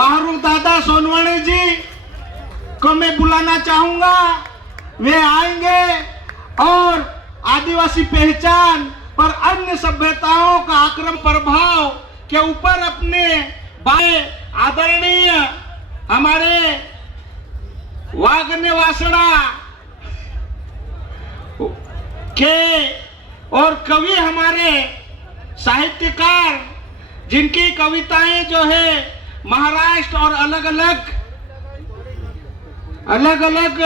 वाहरू दादा सोनवाणी जी को मैं बुलाना चाहूंगा। वे आएंगे और आदिवासी पहचान पर अन्य सभ्यताओं का आक्रमण प्रभाव के ऊपर अपने आदरणीय हमारे वागने वासड़ा के और कवि हमारे साहित्यकार जिनकी कविताएं जो है महाराष्ट्र और अलग अलग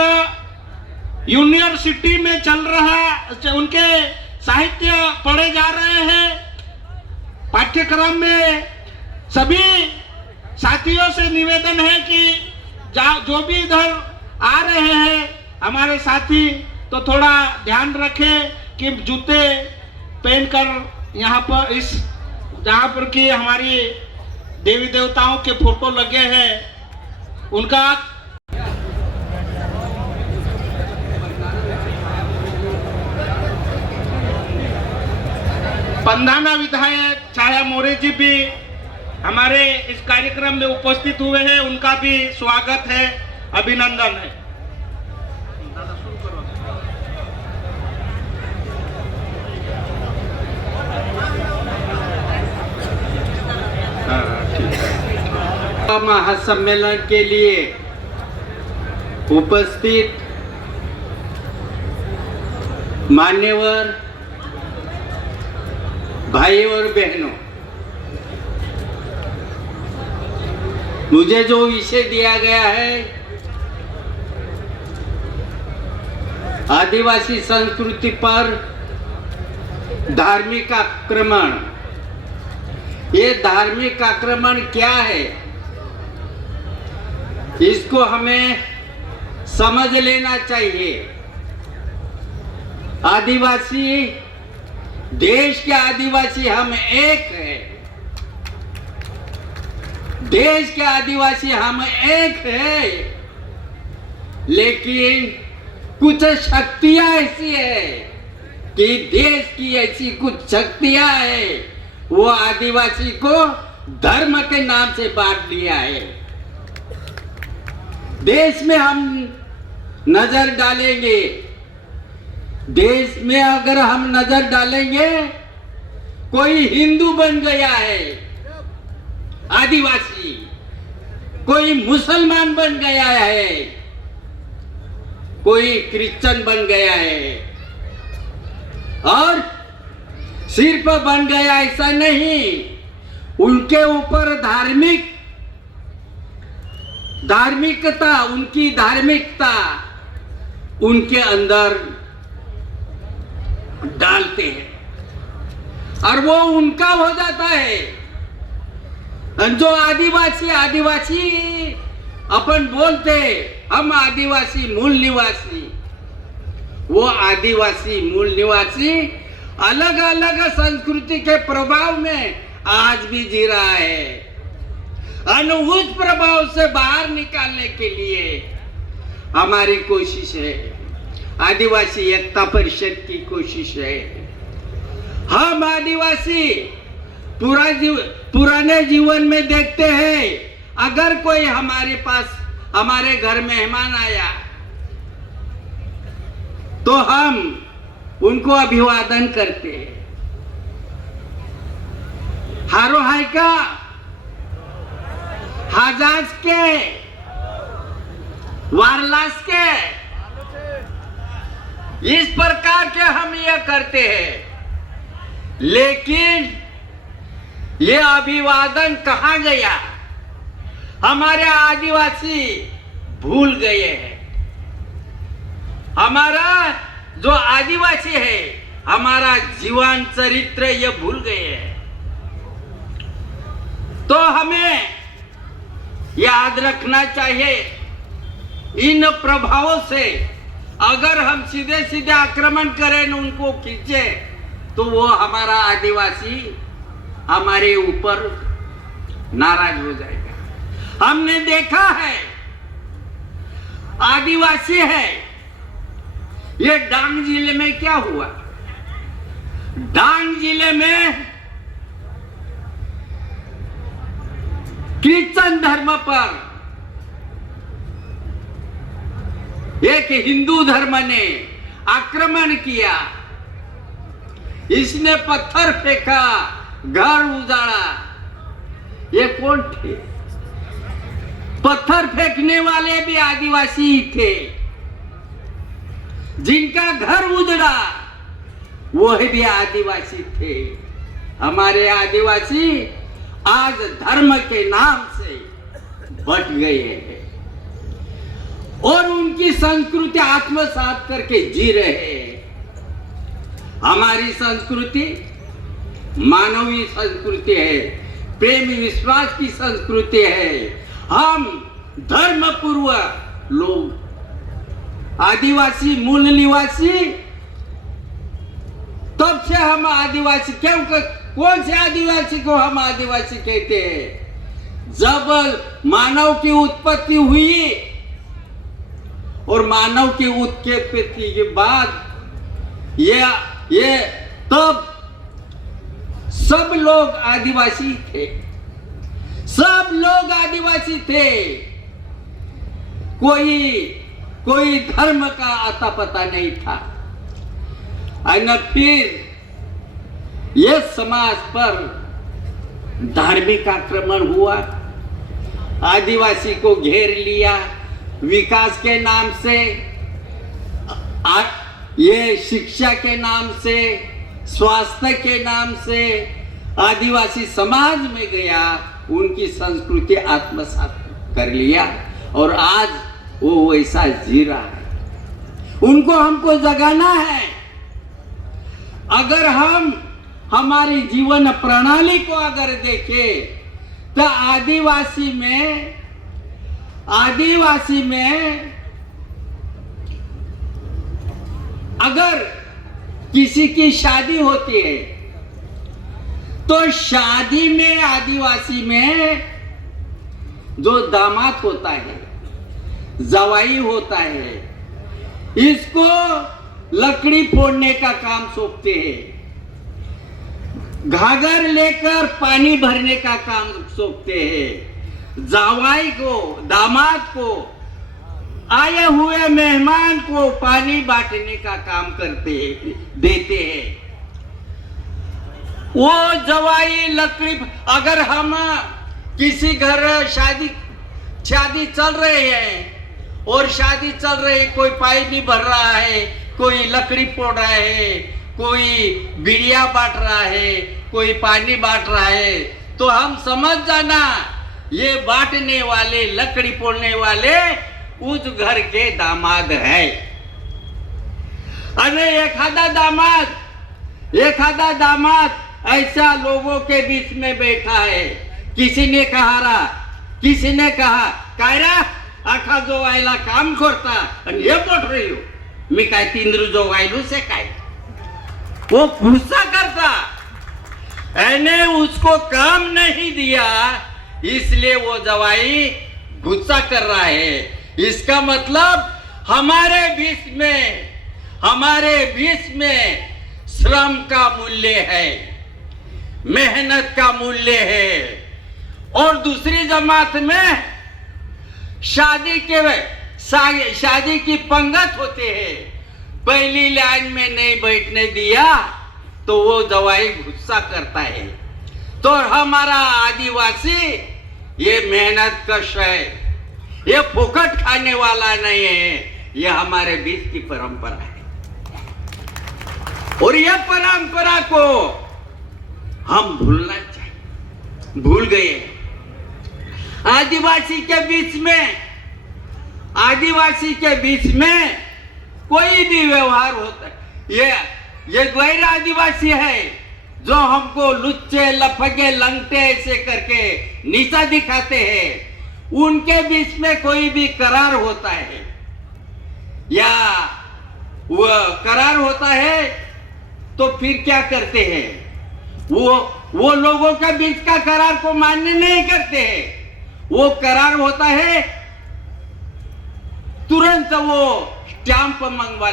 यूनिवर्सिटी में चल रहा, उनके साहित्य पढ़े जा रहे हैं पाठ्यक्रम में। सभी साथियों से निवेदन है कि जो भी इधर आ रहे हैं हमारे साथी, तो थोड़ा ध्यान रखें कि जूते पहनकर यहाँ पर इस जहाँ पर कि हमारी देवी देवताओं के फोटो लगे हैं उनका पंधाना विधायक छाया मोरे जी भी हमारे इस कार्यक्रम में उपस्थित हुए हैं, उनका भी स्वागत है, अभिनंदन है। महासम्मेलन के लिए उपस्थित मान्यवर भाई और बहनों, मुझे जो विषय दिया गया है आदिवासी संस्कृति पर धार्मिक आक्रमण, ये धार्मिक आक्रमण क्या है इसको हमें समझ लेना चाहिए। आदिवासी, देश के आदिवासी हम एक हैं, देश के आदिवासी हम एक हैं, लेकिन कुछ शक्तियां ऐसी है कि देश की ऐसी कुछ शक्तियां है वो आदिवासी को धर्म के नाम से बांट लिया है। देश में हम नजर डालेंगे, देश में अगर हम नजर डालेंगे, कोई हिंदू बन गया है आदिवासी, कोई मुसलमान बन गया है, कोई क्रिश्चियन बन गया है, और सिर्फ बन गया ऐसा नहीं, उनके ऊपर धार्मिकता, उनकी धार्मिकता उनके अंदर डालते हैं और वो उनका हो जाता है। जो आदिवासी अपन बोलते हम आदिवासी मूल निवासी, वो आदिवासी मूल निवासी अलग अलग संस्कृति के प्रभाव में आज भी जी रहा है। उस प्रभाव से बाहर निकालने के लिए हमारी कोशिश है, आदिवासी एकता परिषद की कोशिश है। हम आदिवासी पुराने जीवन में देखते हैं, अगर कोई हमारे पास हमारे घर मेहमान आया तो हम उनको अभिवादन करते हैं। हारो हाय का हाजाज के वारलास के इस प्रकार के हम ये करते हैं, लेकिन ये अभिवादन कहाँ गया? हमारे आदिवासी भूल गए हैं। हमारा जो आदिवासी है, हमारा जीवन चरित्र ये भूल गए हैं। तो हमें याद रखना चाहिए, इन प्रभावों से अगर हम सीधे सीधे आक्रमण करें, उनको खींचे, तो वो हमारा आदिवासी हमारे ऊपर नाराज हो जाएगा। हमने देखा है आदिवासी है, ये डांग जिले में क्या हुआ? डांग जिले में क्रिश्चियन धर्म पर एक हिंदू धर्म ने आक्रमण किया, इसने पत्थर फेंका, घर उजाड़ा। ये कौन थे? पत्थर फेंकने वाले भी आदिवासी ही थे। जिनका घर उजड़ा वो भी आदिवासी थे। हमारे आदिवासी आज धर्म के नाम से बट गए हैं और उनकी संस्कृति आत्मसात करके जी रहे हैं। हमारी संस्कृति मानवीय संस्कृति है, प्रेम विश्वास की संस्कृति है। हम धर्म पूर्व लोग, आदिवासी मूल निवासी, तब से हम आदिवासी, क्यों, कौन से आदिवासी को हम आदिवासी कहते हैं? जब मानव की उत्पत्ति हुई और मानव की उत्पत्ति के बाद ये तब सब लोग आदिवासी थे, सब लोग आदिवासी थे। कोई धर्म का आता पता नहीं था। और फिर ये समाज पर धार्मिक आक्रमण हुआ, आदिवासी को घेर लिया विकास के नाम से, ये शिक्षा के नाम से, स्वास्थ्य के नाम से आदिवासी समाज में गया, उनकी संस्कृति आत्मसात कर लिया और आज वो वैसा जी रहा है। उनको हमको जगाना है। अगर हम हमारी जीवन प्रणाली को अगर देखें तो आदिवासी में अगर किसी की शादी होती है तो शादी में आदिवासी में जो दामाद होता है, जवाई होता है, इसको लकड़ी फोड़ने का काम सौंपते हैं, घाघर लेकर पानी भरने का काम सौंपते हैं, जवाई को, दामाद को, आए हुए मेहमान को पानी बांटने का काम करते हैं, देते हैं। वो जवाई लकड़ी, अगर हम किसी घर शादी चल रहे हैं और शादी चल रही है, कोई पानी भर रहा है, कोई लकड़ी फोड़ रहा है, कोई बिड़िया बांट रहा है, कोई पानी बांट रहा है, तो हम समझ जाना ये बांटने वाले, लकड़ी फोड़ने वाले उस घर के दामाद है। अरे एखादा दामाद ऐसा लोगों के बीच में बैठा है, किसी ने कहा कायरा आखा जो आयला काम करता आणि हे बोट रही हो, मी काय तिंद्रू जो वायलू से काय, वो गुस्सा करता, मैंने उसको काम नहीं दिया इसलिए वो जवाई गुस्सा कर रहा है। इसका मतलब हमारे बीच में श्रम का मूल्य है, मेहनत का मूल्य है। और दूसरी जमात में शादी की पंगत होते हैं, पहली लाइन में नहीं बैठने दिया तो वो जवाई गुस्सा करता है। तो हमारा आदिवासी ये मेहनत कश है, ये फुकट खाने वाला नहीं है, ये हमारे बीच की परंपरा है। और ये परंपरा को हम भूलना चाहिए, भूल गए। आदिवासी के बीच में कोई भी व्यवहार होता है, ये गैर आदिवासी है जो हमको लुच्चे लफगे लंगटे ऐसे करके नीचा दिखाते हैं, उनके बीच में कोई भी करार होता है या वो करार होता है तो फिर क्या करते हैं, वो लोगों के बीच का करार को मान्य नहीं करते हैं। वो करार होता है तुरंत वो स्टैंप मंगवा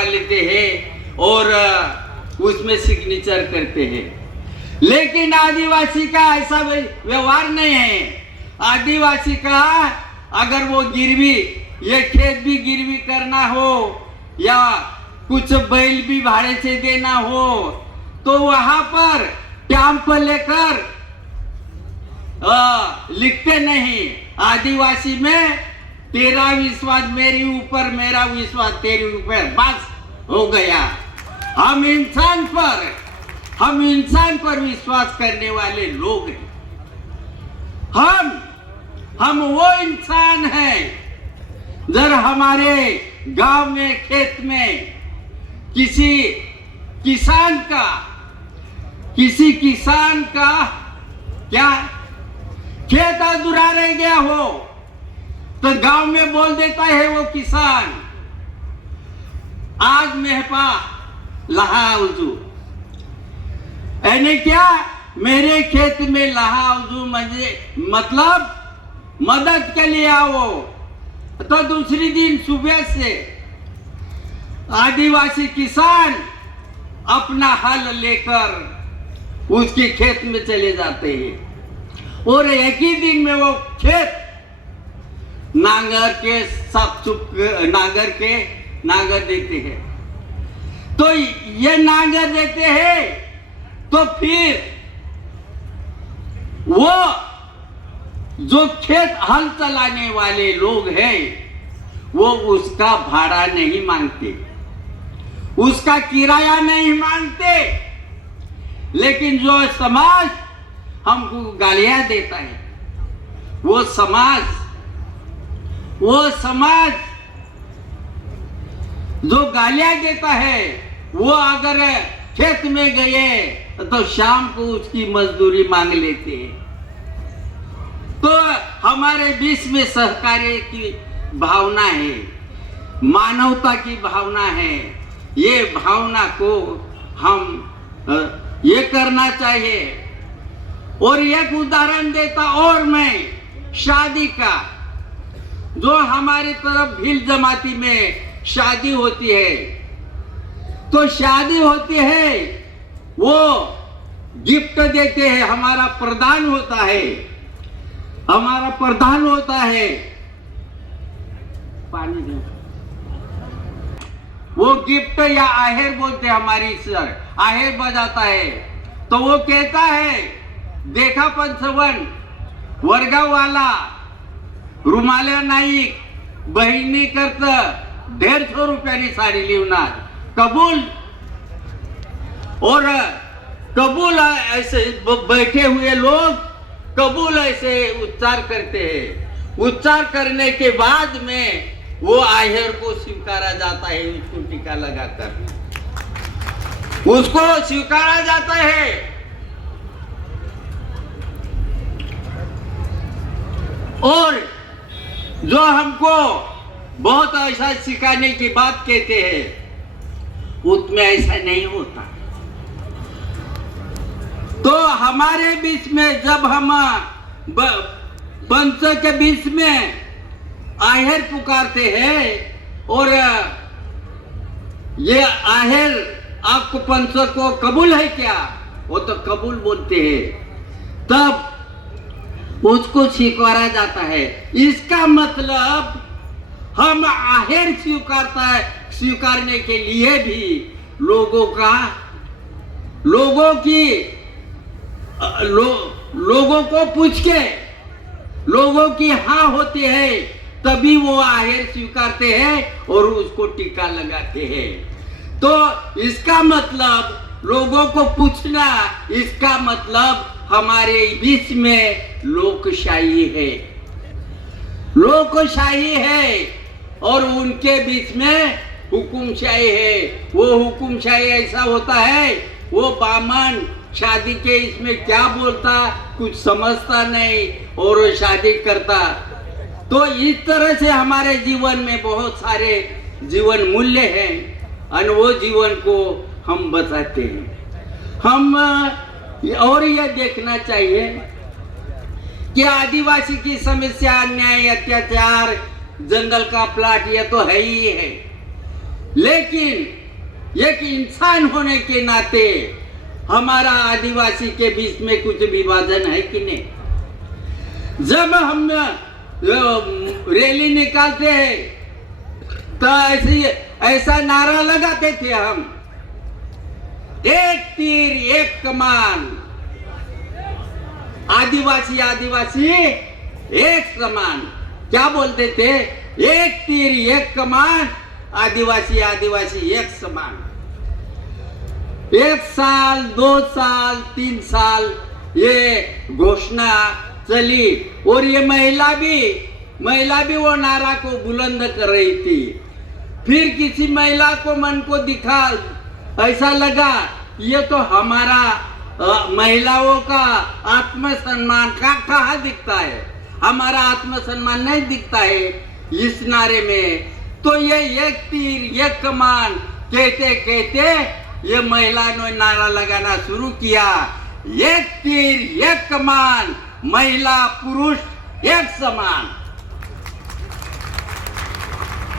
लेते हैं और उसमें सिग्नेचर करते हैं। लेकिन आदिवासी का ऐसा व्यवहार नहीं है। आदिवासी का अगर वो गिरवी, ये खेत भी गिरवी करना हो या कुछ बैल भी भाड़े से देना हो, तो वहां पर स्टैंप लेकर लिखते नहीं। आदिवासी में तेरा विश्वास मेरे ऊपर, मेरा विश्वास तेरे ऊपर, बस हो गया। हम इंसान पर विश्वास करने वाले लोग हैं। हम वो इंसान हैं। जब हमारे गांव में, खेत में किसी किसान का क्या खेत अधूरा रह गया हो, तो गांव में बोल देता है वो किसान, आज मेहपा लहाउजू, यानी क्या, मेरे खेत में लहाउजू मतलब मदद के लिए आओ। तो दूसरी दिन सुबह से आदिवासी किसान अपना हल लेकर उसके खेत में चले जाते हैं और एक ही दिन में वो खेत नांगर देते हैं। तो ये नांगर देते हैं, तो फिर वो जो खेत हल चलाने वाले लोग हैं वो उसका भाड़ा नहीं मांगते, उसका किराया नहीं मांगते, लेकिन जो समाज हमको गालियां देता है, वो समाज जो गालियां देता है, वो अगर खेत में गए तो शाम को उसकी मजदूरी मांग लेते हैं। तो हमारे बीच में सहकार्य की भावना है, मानवता की भावना है। ये भावना को हम ये करना चाहिए। और एक उदाहरण देता और मैं, शादी का, जो हमारी तरफ भील जमाती में शादी होती है, तो शादी होती है, वो गिफ्ट देते हैं। हमारा प्रधान होता है, पानी दे, वो गिफ्ट या आहेर बोलते हैं, हमारी सर आहेर बजाता है। तो वो कहता है, देखा पंचवन वर्गावाला रुमाल्या नाईक बहिणी करत 150 रुपयानी साडी लिवणार, कबूल ऐसे बैठे हुए लोग कबूल ऐसे उच्चार करते हैं। उच्चार करने के बाद में वो आहेर को स्वीकारा जाता है, उसको टीका लगाकर उसको स्वीकारा जाता है। और जो हमको बहुत ऐसा सिखाने की बात कहते हैं, उसमें ऐसा नहीं होता। तो हमारे बीच में जब हम पंच के बीच में आहेर पुकारते हैं और ये आहेर आपको पंच को कबूल है क्या, वो तो कबूल बोलते हैं, तब उसको स्वीकारा जाता है। इसका मतलब हम आहेर स्वीकारने के लिए भी लोगों को पूछ के, लोगों की हाँ होती है, तभी वो आहेर स्वीकारते हैं और उसको टीका लगाते हैं। तो इसका मतलब लोगों को पूछना, इसका मतलब हमारे बीच में लोकशाही है और उनके बीच में हुकुमशाही है। वो हुकुमशाही ऐसा होता है, वो बामन शादी के इसमें क्या बोलता, कुछ समझता नहीं और शादी करता। तो इस तरह से हमारे जीवन में बहुत सारे जीवन मूल्य हैं और वो जीवन को हम बताते हैं। हम और यह देखना चाहिए कि आदिवासी की समस्या, अन्याय, अत्याचार, जंगल का प्लाट, यह तो है ही है, लेकिन एक इंसान होने के नाते हमारा आदिवासी के बीच में कुछ विभाजन है कि नहीं? जब हम रैली निकालते हैं तो ऐसा नारा लगाते थे हम, एक तीर एक कमान, आदिवासी आदिवासी एक समान। क्या बोलते थे? एक तीर एक कमान, आदिवासी आदिवासी एक समान। 1 साल 2 साल 3 साल ये घोषणा चली और ये महिला भी वो नारा को बुलंद कर रही थी। फिर किसी महिला को मन को दिखा, ऐसा लगा ये तो हमारा महिलाओं का आत्मसम्मान कहाँ दिखता है, हमारा आत्मसम्मान नहीं दिखता है इस नारे में। तो ये एक तीर एक कमान कहते कहते ये महिला ने नारा लगाना शुरू किया, एक तीर एक कमान, महिला पुरुष एक समान।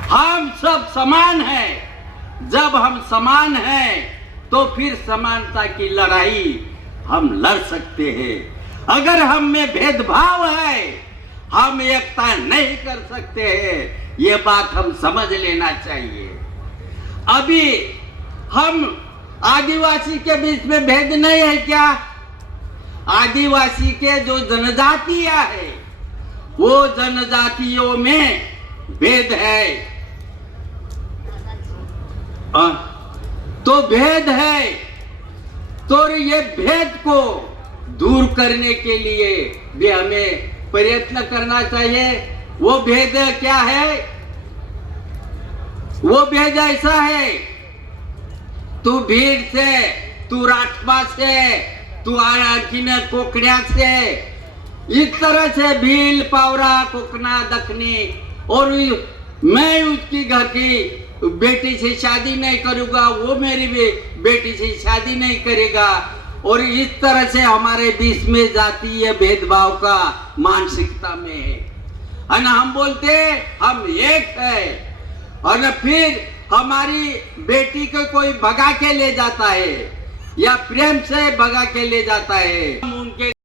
हम सब समान हैं। जब हम समान हैं तो फिर समानता की लड़ाई हम लड़ सकते हैं। अगर हम में भेदभाव है हम एकता नहीं कर सकते हैं, ये बात हम समझ लेना चाहिए। अभी हम आदिवासी के बीच में भेद नहीं है क्या? आदिवासी के जो जनजातियां है वो जनजातियों में भेद है। तो भेद है, तो ये भेद को दूर करने के लिए भी हमें प्रयत्न करना चाहिए। वो भेद क्या है? वो भेद ऐसा है, तू भीड़ से, तू राठवा से, तू आणखीन कोकण्या से, इस तरह से भील पावरा कोकना दखनी, और मैं उसकी घर की बेटी से शादी नहीं करूंगा, वो मेरी बेटी से शादी नहीं करेगा। और इस तरह से हमारे बीच में जातीय भेदभाव का मानसिकता में है। और हम बोलते हम एक है, और फिर हमारी बेटी को कोई भगा के ले जाता है या प्रेम से भगा के ले जाता है। हम उनके